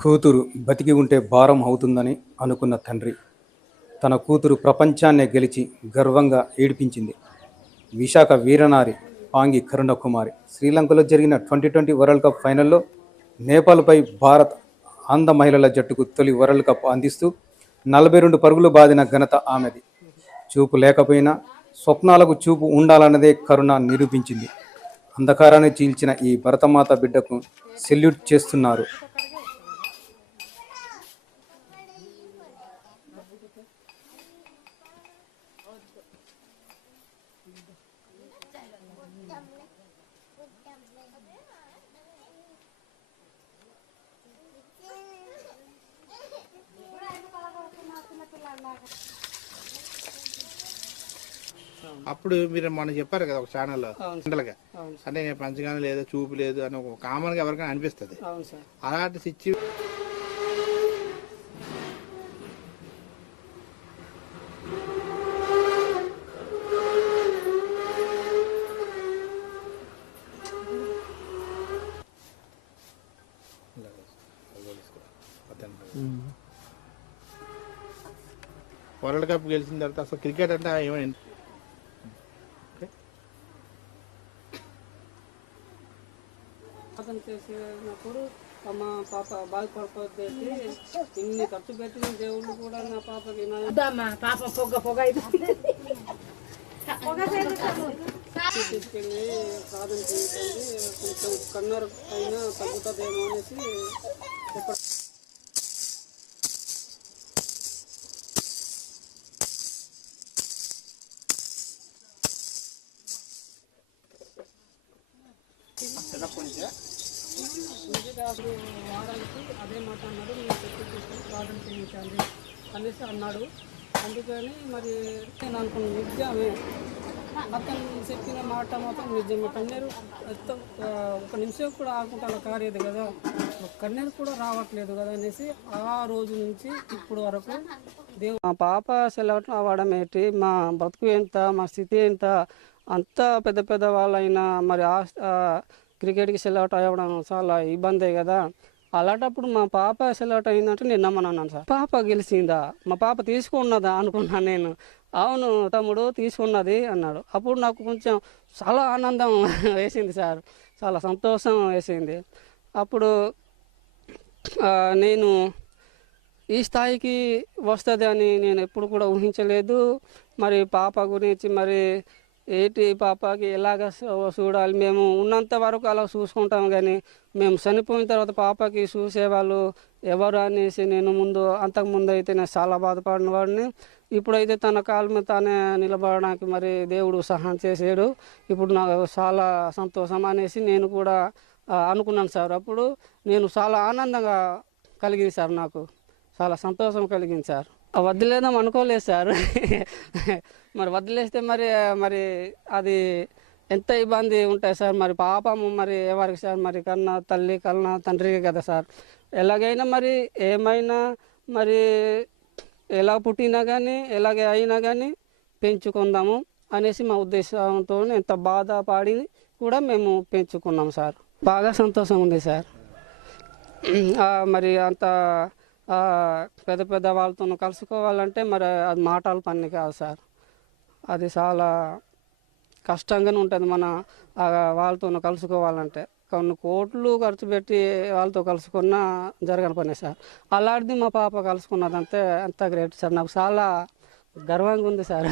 కూతురు బతికి ఉంటే భారం అవుతుందని అనుకున్న తండ్రి తన కూతురు ప్రపంచాన్నే గెలిచి గర్వంగా ఏడిపించింది. విశాఖ వీరనారి పాంగి కరుణకుమారి శ్రీలంకలో జరిగిన ట్వంటీ ట్వంటీ వరల్డ్ కప్ ఫైనల్లో నేపాల్పై భారత్ అంధ మహిళల జట్టుకు తొలి వరల్డ్ కప్ అందిస్తూ నలభై రెండు పరుగులు బాదిన ఘనత ఆమెది. చూపు లేకపోయినా స్వప్నాలకు చూపు ఉండాలన్నదే కరుణ నిరూపించింది. అంధకారాన్ని చీల్చిన ఈ భరతమాత బిడ్డకు సెల్యూట్ చేస్తున్నారు అప్పుడు మీరు మొన్న చెప్పారు కదా ఒక ఛానల్లో. జనరల్గా అంటే నేను పంచగానే లేదు చూపు లేదు అని ఒక కామన్గా ఎవరికైనా అనిపిస్తుంది. అలాంటి సిచ్యు వరల్డ్ కప్ గెలిచిన తర్వాత అసలు క్రికెట్ అంటే అతను చేసినప్పుడు మా పాప బాధపడిపోతే ఇన్ని ఖర్చు పెట్టిన దేవుళ్ళు కూడా నా పాపకి పాపం పొగ పొగ అయిపోయింది తీసుకెళ్ళి సాధన చేయించండి కొంచెం కన్నర్ అయినా తగ్గుతుందేమో అనేసి ఇంటికి అసలు వారానికి అదే మాట అన్నాడు. తీసుకొని ప్రార్థన చేయించండి అనేసి అన్నాడు. అందుకని మరి నేను అనుకున్నాను నిజమే. అతను చెప్పిన మాట మాత్రం నిజమే. కన్నీరు ఒక నిమిషం కూడా ఆకుండా అలా కారేది కదా. ఒక కన్నీరు కూడా రావట్లేదు కదా అనేసి ఆ రోజు నుంచి ఇప్పుడు వరకు దేవుడు మా పాప సెలవుట్ అవ్వడం ఏంటి? మా బతుకు ఎంత? మా స్థితి ఎంత? అంత పెద్ద పెద్ద వాళ్ళైనా మరి ఆ, క్రికెట్కి సెలవుట్ అవ్వడం చాలా ఇబ్బందే కదా. అలాంటప్పుడు మా పాప సెలవుట్ అయిందంటే నేను నమ్మనన్నాను సార్. పాప గెలిచిందా? మా పాప తీసుకున్నదా అనుకున్నాను నేను. అవును తమ్ముడు తీసుకున్నది అన్నాడు. అప్పుడు నాకు కొంచెం చాలా ఆనందం వేసింది సార్. చాలా సంతోషం వేసింది. అప్పుడు నేను ఈ స్థాయికి వస్తుంది అని నేను ఎప్పుడు కూడా ఊహించలేదు. మరి పాప గురించి మరి ఏటి పాపకి? ఎలాగ చూడాలి. మేము ఉన్నంత వరకు అలా చూసుకుంటాం కానీ మేము చనిపోయిన తర్వాత పాపకి చూసేవాళ్ళు ఎవరు అనేసి నేను ముందు అంతకు ముందు అయితే నేను చాలా బాధపడిన వాడిని. ఇప్పుడైతే తన కాళ్ళ మీద తానే నిలబడడానికి మరి దేవుడు సహాయం చేసాడు. ఇప్పుడు నాకు చాలా సంతోషం అనేసి నేను కూడా అనుకున్నాను సార్. అప్పుడు నేను చాలా ఆనందంగా కలిగింది సార్ నాకు. చాలా సంతోషం కలిగింది సార్. వదిలేదాం అనుకోలేదు సార్. మరి వదిలేస్తే మరి మరి అది ఎంత ఇబ్బంది ఉంటాయి సార్? మరి పాపము మరి ఎవరికి సార్? మరి కన్నా తల్లి కన్నా తండ్రికి కదా సార్. ఎలాగైనా మరి ఏమైనా మరి ఎలా పుట్టినా కానీ ఎలాగే అయినా కానీ పెంచుకుందాము అనేసి మా ఉద్దేశంతో ఎంత బాధపడి కూడా మేము పెంచుకున్నాం సార్. బాగా సంతోషం ఉంది సార్. మరి అంత పెద్ద పెద్ద వాళ్ళతో కలుసుకోవాలంటే మరి అది మాటల పని కాదు సార్. అది చాలా కష్టంగానే ఉంటుంది మన వాళ్ళతో కలుసుకోవాలంటే. కొన్ని కోట్లు ఖర్చు పెట్టి వాళ్ళతో కలుసుకున్నా జరగని పని సార్. అలాంటిది మా పాప కలుసుకున్నదంతే అంత గ్రేట్ సార్. నాకు చాలా గర్వంగా ఉంది సార్.